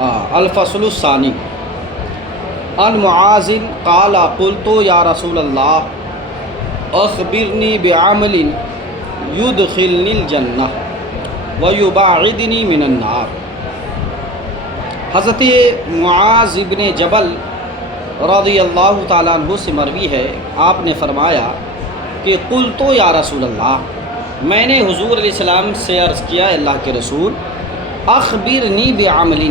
الفصل الثانی عن معاذ قال قلت یا رسول اللہ اخبرنی بعمل یدخلنی الجنہ ویباعدنی من النار۔ حضرت معاذ بن جبل رضی اللہ تعالیٰ عنہ سے مروی ہے، آپ نے فرمایا کہ قلت یا رسول اللہ، میں نے حضور علیہ السلام سے عرض کیا اللہ کے رسول، اخبرنی بعمل،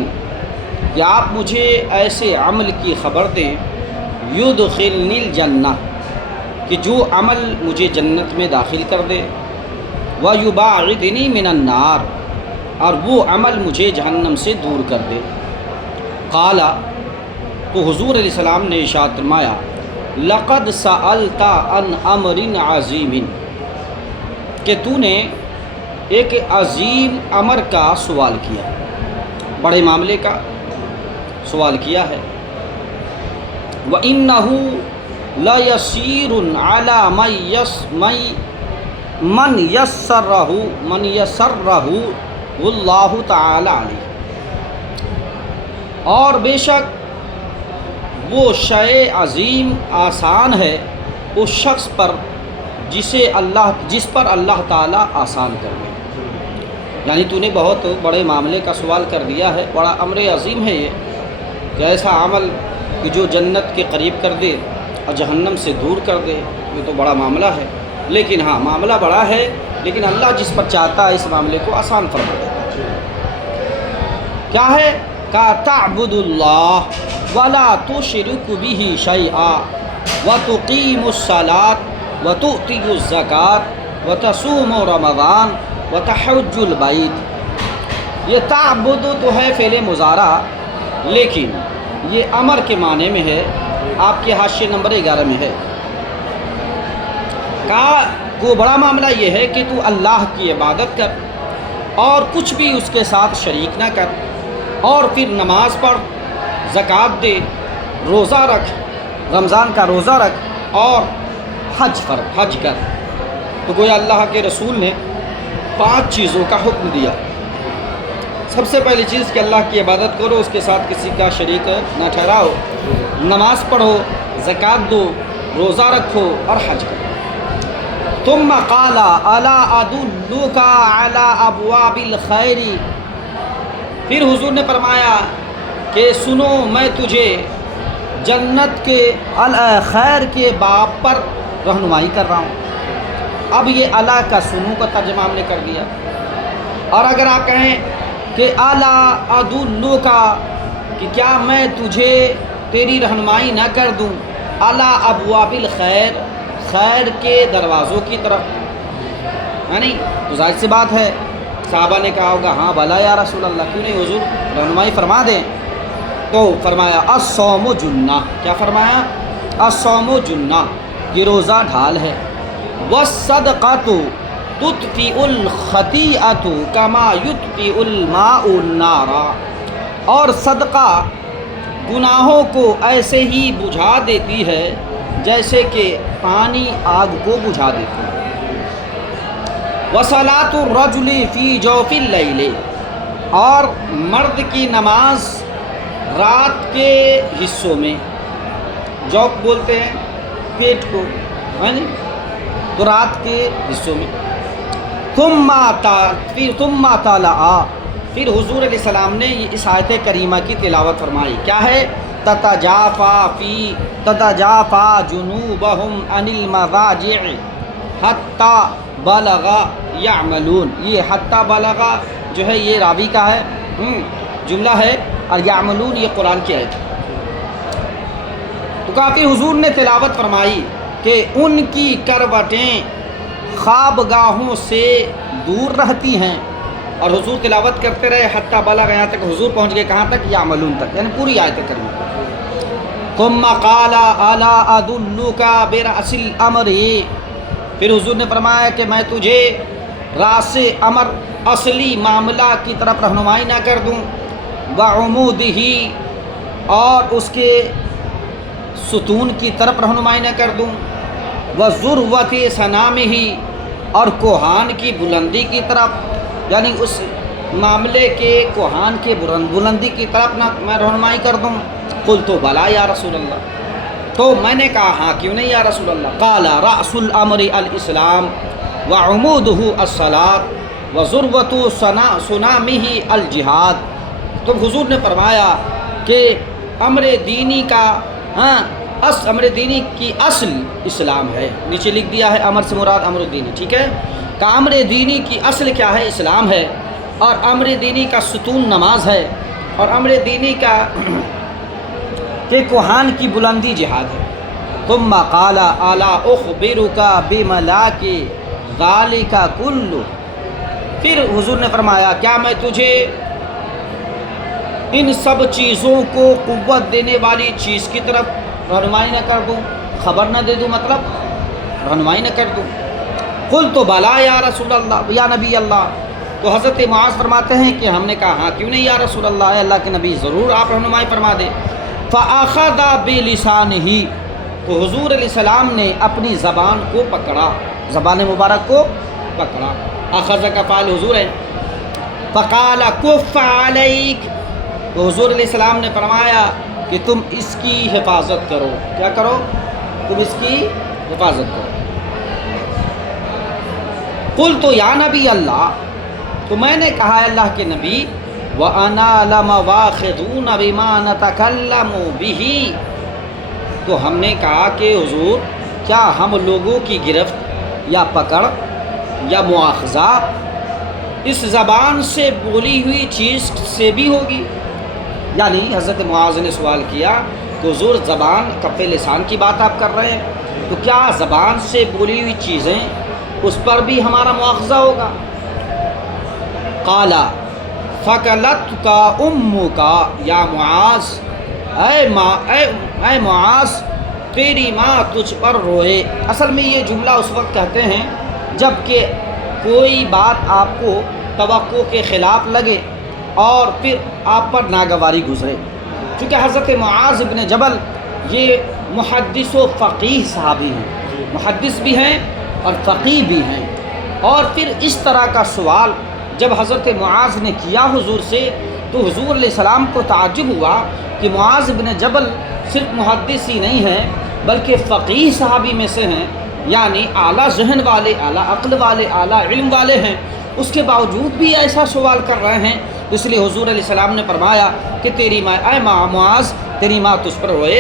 کہ آپ مجھے ایسے عمل کی خبر دیں یدخلنی الجنہ، کہ جو عمل مجھے جنت میں داخل کر دے، ویباعدنی من النار، اور وہ عمل مجھے جہنم سے دور کر دے۔ قال، تو حضور علیہ السلام نے ارشاد فرمایا، لقد سألت عن امر عظیم، کہ تو نے ایک عظیم امر کا سوال کیا، بڑے معاملے کا سوال کیا ہے۔ وَإِنَّهُ لَيَسِيرٌ عَلَى من يسرہ اللہ تعالی علیہ، اور بے شک وہ شے عظیم آسان ہے اس شخص پر جس پر اللہ تعالیٰ آسان کر دے۔ یعنی تو نے بہت بڑے معاملے کا سوال کر دیا ہے، بڑا امر عظیم ہے یہ، کہ ایسا عمل کہ جو جنت کے قریب کر دے اور جہنم سے دور کر دے، یہ تو بڑا معاملہ ہے۔ لیکن ہاں، معاملہ بڑا ہے، لیکن اللہ جس پر چاہتا ہے اس معاملے کو آسان فرما دیتا ہے۔ کیا ہے؟ کہ تعبد اللہ ولا تشرک بہ شیئا وتقیم الصلاۃ وتؤتی الزکاۃ وتصوم رمضان وتحج البیت۔ یہ تعبد تو ہے فعل مضارع، لیکن یہ امر کے معنی میں ہے، آپ کے حاشیے نمبر 11 میں ہے۔ کہا وہ بڑا معاملہ یہ ہے کہ تو اللہ کی عبادت کر اور کچھ بھی اس کے ساتھ شریک نہ کر، اور پھر نماز پڑھ، زکوٰۃ دے، روزہ رکھ، رمضان کا روزہ رکھ، اور حج کر۔ تو گویا اللہ کے رسول نے 5 چیزوں کا حکم دیا۔ سب سے پہلی چیز کہ اللہ کی عبادت کرو، اس کے ساتھ کسی کا شریک نہ ٹھہراؤ، نماز پڑھو، زکوٰۃ دو، روزہ رکھو اور حج کرو۔ ثم قال الا ادلک علی ابواب الخیر، پھر حضور نے فرمایا کہ سنو، میں تجھے جنت کے خیر کے باب پر رہنمائی کر رہا ہوں۔ اب یہ الا کا سنو کا ترجمہ ہم نے کر دیا، اور اگر آپ کہیں کہ الا ادلک، کہ کیا میں تجھے تیری رہنمائی نہ کر دوں، الا ابواب الخیر، خیر کے دروازوں کی طرف، یعنی تو ظاہر سی بات ہے صحابہ نے کہا ہوگا ہاں بھلا یا رسول اللہ، کیوں نہیں حضور، رہنمائی فرما دیں۔ تو فرمایا الصوم جنہ، کیا فرمایا؟ الصوم جنہ، یہ روزہ ڈھال ہے۔ والصدقۃ تطفئ الخطیئۃ کما یطفئ الماء النار، اور صدقہ گناہوں کو ایسے ہی بجھا دیتی ہے جیسے کہ پانی آگ کو بجھا دیتی ہے۔ وصلاۃ الرجل فی جوف اللیل، اور مرد کی نماز رات کے حصوں میں، جوف بولتے ہیں پیٹ کو، تو رات کے حصوں میں۔ ثم طلع، پھر حضور علیہ السلام نے اس آیت کریمہ کی تلاوت فرمائی، کیا ہے؟ تتجافى جنوبهم عن المضاجع حتى بلغ يعملون، یہ حتى بلغ جو ہے یہ راوی کا ہے جملہ ہے، اور یعملون یہ قرآن کی آیت ہے۔ تو کافی حضور نے تلاوت فرمائی کہ ان کی کروٹیں خوابگاہوں سے دور رہتی ہیں، اور حضور تلاوت کرتے رہے حتیٰ بلغ، یہاں تک حضور پہنچ گئے کہاں تک؟ یعملون تک، یعنی پوری آیت کریمہ۔ ثم قال الا ادلک برأس الامر، پھر حضور نے فرمایا کہ میں تجھے راس امر، اصلی معاملہ کی طرف رہنمائی نہ کر دوں، وعمودہ، اور اس کے ستون کی طرف رہنمائی نہ کر دوں، وذروۃ سنامہ، اور کوہان کی بلندی کی طرف، یعنی اس معاملے کے کوہان کے بلندی کی طرف نہ میں رہنمائی کر دوں؟ قلت بلا یا رسول اللہ، تو میں نے کہا ہاں کیوں نہیں یا رسول اللہ۔ قال رأس الامر الاسلام وعمودہ الصلاۃ وذروۃ سنامہ الجہاد۔ تو حضور نے فرمایا کہ امر دینی کا امر دینی کی اصل اسلام ہے، نیچے لکھ دیا ہے امر سے مراد امر دینی، ٹھیک ہے، کہ امر دینی کی اصل کیا ہے؟ اسلام ہے، اور امر دینی کا ستون نماز ہے، اور امر دینی کا کہ کوہان کی بلندی جہاد ہے۔ ثم قال الا اخبرک بملاک ذلک کلہ، پھر حضور نے فرمایا کیا میں تجھے ان سب چیزوں کو قوت دینے والی چیز کی طرف رہنمائی نہ کر دوں، خبر نہ دے دوں، مطلب رہنمائی نہ کر دوں؟ قلت بلا یا رسول اللہ یا نبی اللہ۔ تو حضرت معاذ فرماتے ہیں کہ ہم نے کہا ہاں کیوں نہیں یا رسول اللہ، اے اللہ کے نبی ضرور آپ رہنمائی فرما دیں۔ فأخذ بلسانہ، تو حضور علیہ السلام نے اپنی زبان کو پکڑا، زبان مبارک کو پکڑا، اخذ کا فعل حضور ہے۔ فقال کف علیک، تو حضور علیہ السلام نے فرمایا کہ تم اس کی حفاظت کرو، کیا کرو؟ تم اس کی حفاظت کرو۔ قلت یا نبی اللہ، تو میں نے کہا اللہ کے نبی، وَأَنَا لَمَوَاخِذُونَ بِمَا نَتَكَلَّمُ بِهِ، تو ہم نے کہا کہ حضور کیا ہم لوگوں کی گرفت یا پکڑ یا مواخذہ اس زبان سے بولی ہوئی چیز سے بھی ہوگی؟ یعنی حضرت معاذ نے سوال کیا کہ حضور زبان کف لسان کی بات آپ کر رہے ہیں، تو کیا زبان سے بولی ہوئی چیزیں اس پر بھی ہمارا مواخذہ ہوگا؟ قال فَقَلَتْكَ أُمُّكَ یا معاذ، اے معاذ تیری ماں تجھ پر روئے۔ اصل میں یہ جملہ اس وقت کہتے ہیں جب کہ کوئی بات آپ کو توقع کے خلاف لگے اور پھر آپ پر ناگواری گزرے۔ چونکہ حضرت معاذ ابن جبل یہ محدث و فقیہ صحابی ہیں، محدث بھی ہیں اور فقیہ بھی ہیں، اور پھر اس طرح کا سوال جب حضرت معاذ نے کیا حضور سے تو حضور علیہ السلام کو تعجب ہوا کہ معاذ ابن جبل صرف محدث ہی نہیں ہیں بلکہ فقیہ صحابی میں سے ہیں، یعنی اعلیٰ ذہن والے، اعلیٰ عقل والے، اعلیٰ علم والے ہیں، اس کے باوجود بھی ایسا سوال کر رہے ہیں۔ اس لیے حضور علیہ السلام نے فرمایا کہ تیری ماں، اے معاذ تیری ماں تجھ پر روئے۔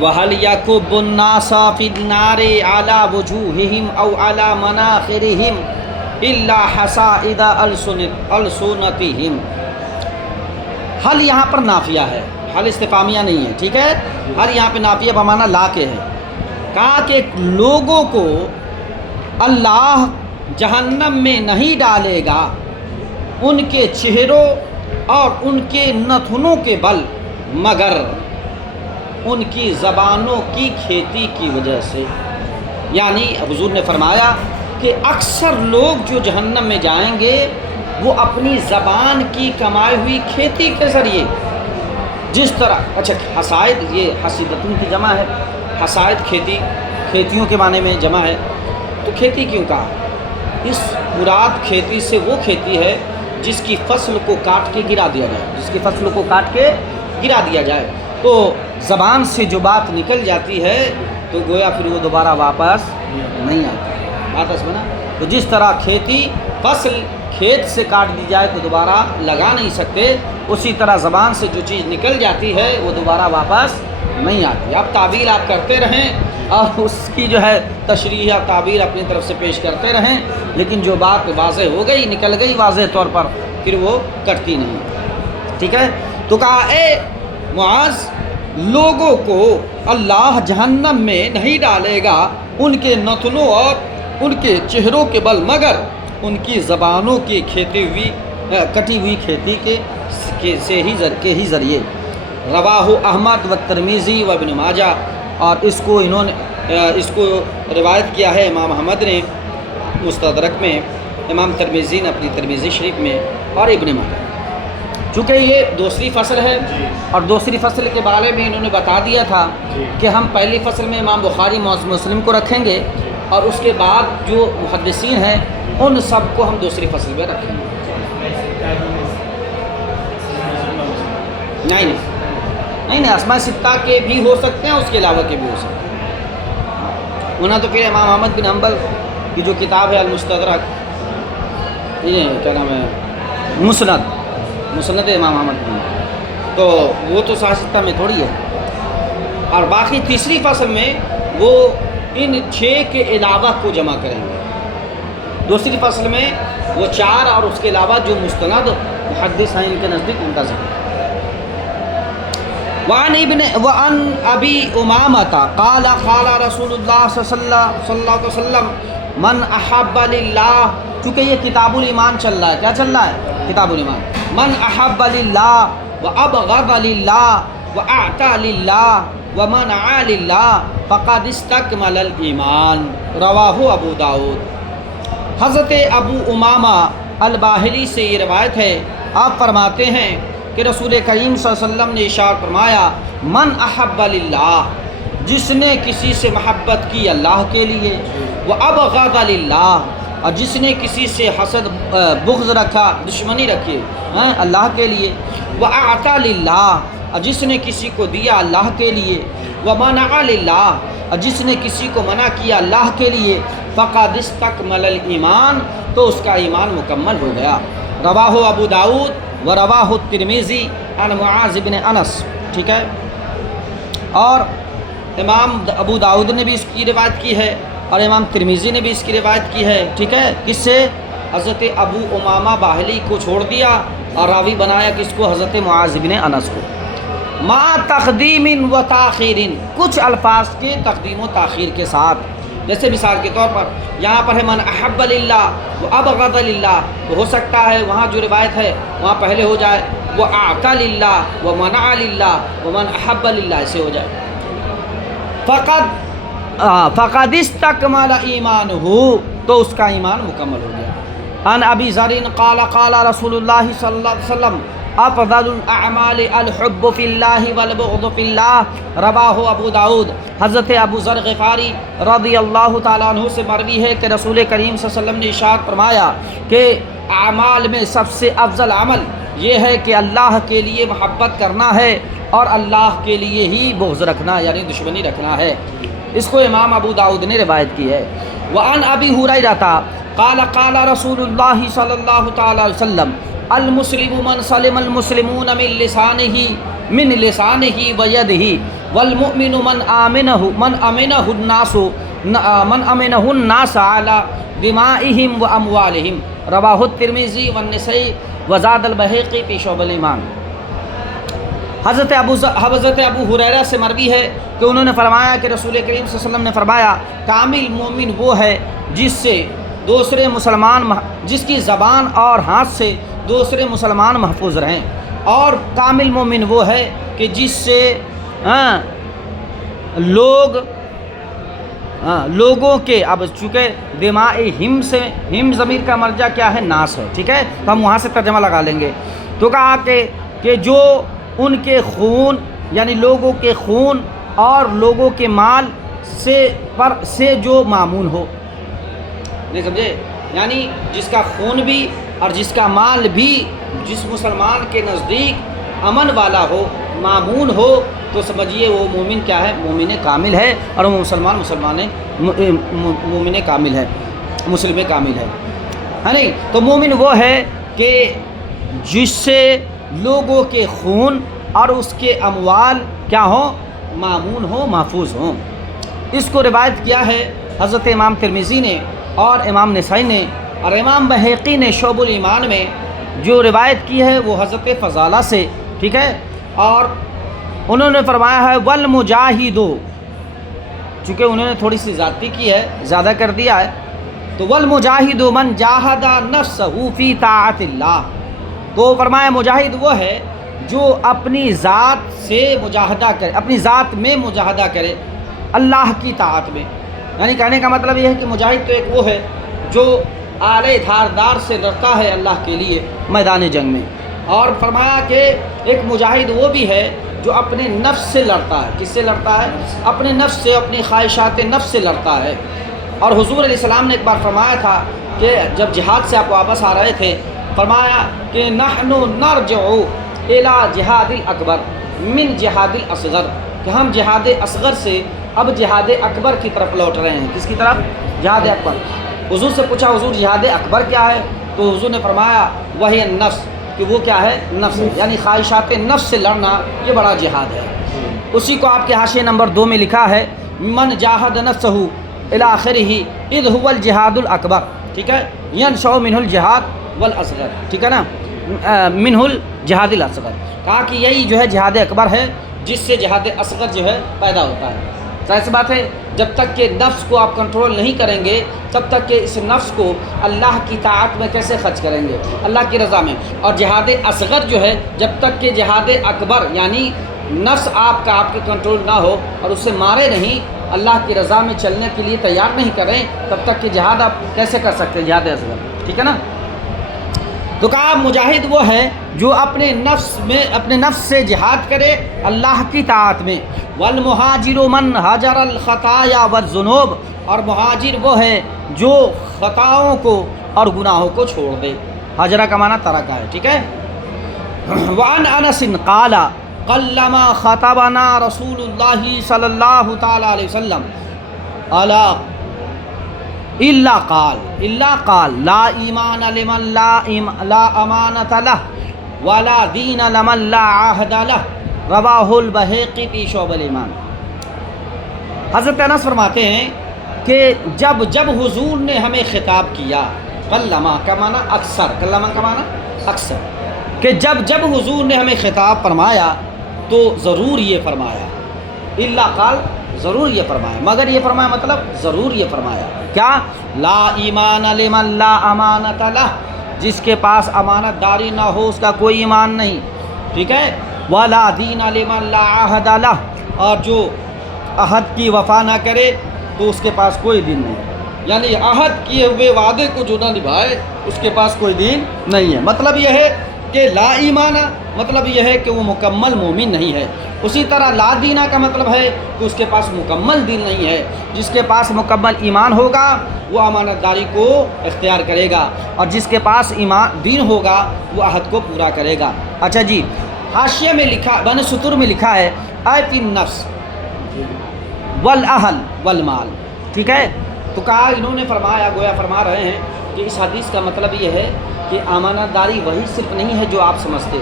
وَهَلْ يَكُبُّ النَّاسَ فِي النَّارِ عَلَى وُجُوهِهِمْ أَوْ عَلَى مَنَاخِرِهِمْ إِلَّا حَصَائِدَ أَلْسُنَتِهِمْ۔ حل یہاں پر نافیہ ہے، حل استفہامیہ نہیں ہے، ٹھیک ہے، حل یہاں پہ نافیہ بمانا لا کے ہے۔ کہا کہ لوگوں کو اللہ جہنم میں نہیں ڈالے گا ان کے چہروں اور ان کے نتنوں کے بل، مگر ان کی زبانوں کی کھیتی کی وجہ سے۔ یعنی حضور نے فرمایا کہ اکثر لوگ جو جہنم میں جائیں گے وہ اپنی زبان کی کمائی ہوئی کھیتی کے ذریعے، جس طرح اچھا حسائد، یہ حسیدتن کی جمع ہے، حسائد کھیتیوں کے معنی میں جمع ہے، تو کھیتی کیوں کہا؟ اس مراد کھیتی سے وہ کھیتی ہے جس کی فصل کو کاٹ کے گرا دیا جائے، جس کی فصل کو کاٹ کے گرا دیا جائے، تو زبان سے جو بات نکل جاتی ہے تو گویا پھر وہ دوبارہ واپس نہیں آتی، بات سمجھنا؟ تو جس طرح کھیتی فصل کھیت سے کاٹ دی جائے تو دوبارہ لگا نہیں سکتے، اسی طرح زبان سے جو چیز نکل جاتی ہے وہ دوبارہ واپس نہیں آتی۔ آپ تعبیر آپ کرتے رہیں اور اس کی جو ہے تشریح یا تعبیر اپنی طرف سے پیش کرتے رہیں، لیکن جو بات واضح ہو گئی، نکل گئی واضح طور پر، پھر وہ کٹتی نہیں، ٹھیک ہے۔ تو کہا اے معاذ لوگوں کو اللہ جہنم میں نہیں ڈالے گا ان کے نتنوں اور ان کے چہروں کے بل، مگر ان کی زبانوں کی کٹی ہوئی کھیتی کے ہی ذریعے۔ رواہ احمد و ترمیزی و ابن ماجہ، اور اس کو روایت کیا ہے امام احمد نے مستدرک میں، امام ترمیزی نے اپنی ترمیزی شریف میں، اور ابن ماجہ۔ چونکہ یہ دوسری فصل ہے اور دوسری فصل کے بارے میں انہوں نے بتا دیا تھا کہ ہم پہلی فصل میں امام بخاری مسلم کو رکھیں گے اور اس کے بعد جو محدثین ہیں ان سب کو ہم دوسری فصل میں رکھیں گے۔ نہیں نہیں اسماء ستہ کے بھی ہو سکتے ہیں، اس کے علاوہ کے بھی ہو سکتے ہیں۔ انہوں تو پھر امام احمد بن حنبل کی جو کتاب ہے المستدرک، یہ کیا نام ہے، مسند امام احمد بن حنبل، تو وہ تو صحیح ستہ میں تھوڑی ہے، اور باقی تیسری فصل میں وہ ان 6 کے علاوہ کو جمع کریں گے۔ دوسری فصل میں وہ 4 اور اس کے علاوہ جو مستند محدث ہیں ان کے نزدیک ان کا ذکر۔ وعن ابی امامۃ قال قال رسول اللہ صلی اللہ علیہ وسلم من احب للہ، چونکہ یہ کتاب الایمان چل رہا ہے، کیا چل رہا ہے؟ کتاب الایمان۔ من احب للہ وابغض للہ واعطى للہ ومنع للہ فقد استکمل الایمان، رواہ ابو داؤد۔ حضرت ابو امامہ الباہلی سے یہ روایت ہے، آپ فرماتے ہیں کہ رسول کریم صلی اللہ علیہ وسلم نے ارشاد فرمایا من احب للہ، جس نے کسی سے محبت کی اللہ کے لیے، وابغض للہ، اور جس نے کسی سے حسد بغض رکھا، دشمنی رکھی اللہ کے لیے، واعطى للہ، اور جس نے کسی کو دیا اللہ کے لیے، ومنع للہ، اور جس نے کسی کو منع کیا اللہ کے لیے، فقد استکمل الایمان، تو اس کا ایمان مکمل ہو گیا۔ رواہ ابو داؤد و رواہ الترمذی عن معاذ بن انس، ٹھیک ہے، اور امام ابو داؤد نے بھی اس کی روایت کی ہے اور امام ترمذی نے بھی اس کی روایت کی ہے، ٹھیک ہے، کس سے؟ حضرت ابو امامہ باہلی کو چھوڑ دیا اور راوی بنایا کس کو؟ حضرت معاذ بن انس کو۔ ما تقدیم و تاخیر، کچھ الفاظ کے تقدیم و تاخیر کے ساتھ، جیسے مثال کے طور پر یہاں پر ہے من احب للہ و ابغض للہ، تو ہو سکتا ہے وہاں جو روایت ہے وہاں پہلے ہو جائے وہ اعطى للہ و منع للہ و من احب للہ، ایسے ہو جائے فقد استکمل ایمانہ، تو اس کا ایمان مکمل ہو گیا۔ عن ابی ذر قال قال رسول اللہ صلی اللہ علیہ وسلم افضل الاعمال الحب فی اللہ والبغض فی اللہ، رواہ ابو داؤد۔ حضرت ابو ذر غفاری رضی اللہ تعالیٰ عنہ سے مروی ہے کہ رسول کریم صلی اللہ علیہ وسلم نے ارشاد فرمایا کہ اعمال میں سب سے افضل عمل یہ ہے کہ اللہ کے لیے محبت کرنا ہے اور اللہ کے لیے ہی بغض رکھنا، یعنی دشمنی رکھنا ہے۔ اس کو امام ابو داؤد نے روایت کی ہے۔ وعن ابی ہریرہ قال قال رسول اللہ صلی اللہ تعالی علیہ وسلم المسلم من سلم المسلمون من لسانہ ویدہ والمؤمن من امنہ الناس علی دمائہم واموالہم، رواہ الترمذی والنسائی وزاد البیہقی فی شعب الایمان۔ حضرت ابو ہریرہ سے مروی ہے کہ انہوں نے فرمایا کہ رسول کریم صلی اللہ علیہ وسلم نے فرمایا کامل مومن وہ ہے جس سے دوسرے مسلمان، جس کی زبان اور ہاتھ سے دوسرے مسلمان محفوظ رہیں، اور کامل مومن وہ ہے کہ جس سے لوگوں کے، اب چونکہ دمائہم سے ہم ضمیر کا مرجع کیا ہے؟ ناس ہے، ٹھیک ہے، تو ہم وہاں سے ترجمہ لگا لیں گے۔ تو کہا کہ جو ان کے خون، یعنی لوگوں کے خون اور لوگوں کے مال سے جو معمون ہو، نہیں سمجھے؟ یعنی جس کا خون بھی اور جس کا مال بھی جس مسلمان کے نزدیک امن والا ہو، معمون ہو، تو سمجھیے وہ مومن کیا ہے؟ مومن کامل ہے، اور وہ مومن کامل ہے، مسلم کامل ہے نہیں؟ تو مومن وہ ہے کہ جس سے لوگوں کے خون اور اس کے اموال کیا ہوں؟ معمون ہوں، محفوظ ہوں۔ اس کو روایت کیا ہے حضرت امام ترمذی نے اور امام نسائی نے، اور امام بہیقی نے شعب الایمان میں جو روایت کی ہے وہ حضرت فضالہ سے، ٹھیک ہے، اور انہوں نے فرمایا ہے والمجاہد، چونکہ انہوں نے تھوڑی سی زیادتی کی ہے، زیادہ کر دیا ہے، تو والمجاہد من جاہد نفسہ فی طاعت اللہ، تو فرمایا مجاہد وہ ہے جو اپنی ذات سے مجاہدہ کرے، اپنی ذات میں مجاہدہ کرے اللہ کی طاعت میں۔ یعنی کہنے کا مطلب یہ ہے کہ مجاہد تو ایک وہ ہے جو آلے دھاردار سے لڑتا ہے اللہ کے لیے میدان جنگ میں، اور فرمایا کہ ایک مجاہد وہ بھی ہے جو اپنے نفس سے لڑتا ہے۔ کس سے لڑتا ہے؟ اپنے نفس سے، اپنی خواہشات نفس سے لڑتا ہے۔ اور حضور علیہ السلام نے ایک بار فرمایا تھا کہ جب جہاد سے آپ واپس آ رہے تھے، فرمایا کہ نحن نرجع الی جہاد الاکبر من جہاد الاصغر، کہ ہم جہاد اصغر سے اب جہاد اکبر کی طرف لوٹ رہے ہیں۔ کس کی طرف؟ جہاد اکبر۔ حضور سے پوچھا حضور جہاد اکبر کیا ہے؟ تو حضور نے فرمایا وہی النفس، کہ وہ کیا ہے؟ نفس، یعنی خواہشات نفس سے لڑنا، یہ بڑا جہاد ہے۔ اسی کو آپ کے حاشیے نمبر 2 میں لکھا ہے من جاہد نفسہ الی آخرہ اذ هو الجہاد الاکبر، ٹھیک ہے، ینشأ منہ الجہاد والاصغر، ٹھیک ہے نا، منہ الجہاد الاصغر، کہا کہ یہی جو ہے جہاد اکبر ہے جس سے جہاد اصغر جو ہے پیدا ہوتا ہے۔ ظاہر سی بات ہے جب تک کہ نفس کو آپ کنٹرول نہیں کریں گے تب تک کہ اس نفس کو اللہ کی طاعت میں کیسے خرچ کریں گے؟ اللہ کی رضا میں۔ اور جہاد اصغر جو ہے جب تک کہ جہاد اکبر یعنی نفس آپ کے کنٹرول نہ ہو اور اسے مارے نہیں، اللہ کی رضا میں چلنے کے لیے تیار نہیں کریں، تب تک کہ جہاد آپ کیسے کر سکتے ہیں؟ جہاد اصغر، ٹھیک ہے نا۔ تو کہا مجاہد وہ ہے جو اپنے نفس سے جہاد کرے اللہ کی طاعت میں۔ والمہاجر من ہاجر الخطایا والذنوب، اور مہاجر وہ ہے جو خطاؤں کو اور گناہوں کو چھوڑ دے۔ ہاجرہ کا معنی ترکا ہے، ٹھیک ہے۔ وعن انس قال قلما خطبنا رسول اللہ صلی اللہ تعالی علیہ وسلم الا قال لا ایمان لمن لا امانۃ لہ ولا دین لمن لا عہد لہ، رواہ البہقی فی شعب الایمان۔ حضرت انس فرماتے ہیں کہ جب حضور نے ہمیں خطاب کیا، کلمہ کا معنی اکثر، کلمہ کا معنی اکثر، کہ جب حضور نے ہمیں خطاب فرمایا تو ضرور یہ فرمایا، الا قال، ضرور یہ فرمایا، مگر یہ فرمایا مطلب ضرور یہ فرمایا کیا؟ لا ایمان لمن لا امانۃ لہ، جس کے پاس امانت داری نہ ہو اس کا کوئی ایمان نہیں، ٹھیک ہے۔ ولا دین لمن لا عہد لہ، اور جو عہد کی وفا نہ کرے تو اس کے پاس کوئی دین نہیں، یعنی عہد کیے ہوئے وعدے کو جو نہ نبھائے اس کے پاس کوئی دین نہیں ہے۔ مطلب یہ ہے کہ لا ایمان، مطلب یہ ہے کہ وہ مکمل مومن نہیں ہے۔ اسی طرح لا دینہ کا مطلب ہے کہ اس کے پاس مکمل دین نہیں ہے۔ جس کے پاس مکمل ایمان ہوگا وہ امانت داری کو اختیار کرے گا، اور جس کے پاس دین ہوگا وہ عہد کو پورا کرے گا۔ اچھا جی، حاشیے میں لکھا، بن سطور میں لکھا ہے ایت النفس والاہل والمال، ٹھیک ہے۔ تو کہا انہوں نے فرمایا، گویا فرما رہے ہیں کہ اس حدیث کا مطلب یہ ہے کہ امانت داری وہی صرف نہیں ہے جو آپ سمجھتے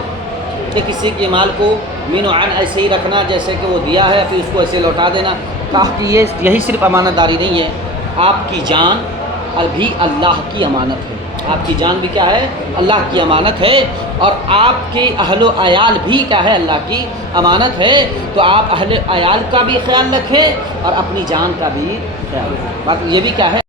کہ کسی کے مال کو مین و عین ایسے ہی رکھنا جیسے کہ وہ دیا ہے پھر اس کو ایسے لوٹا دینا۔ کہا کہ یہی صرف امانت داری نہیں ہے، آپ کی جان بھی اللہ کی امانت ہے۔ آپ کی جان بھی کیا ہے؟ اللہ کی امانت ہے، اور آپ کے اہل و عیال بھی کیا ہے؟ اللہ کی امانت ہے۔ تو آپ اہل عیال کا بھی خیال رکھیں اور اپنی جان کا بھی خیال رکھیں۔ بات یہ بھی کیا ہے؟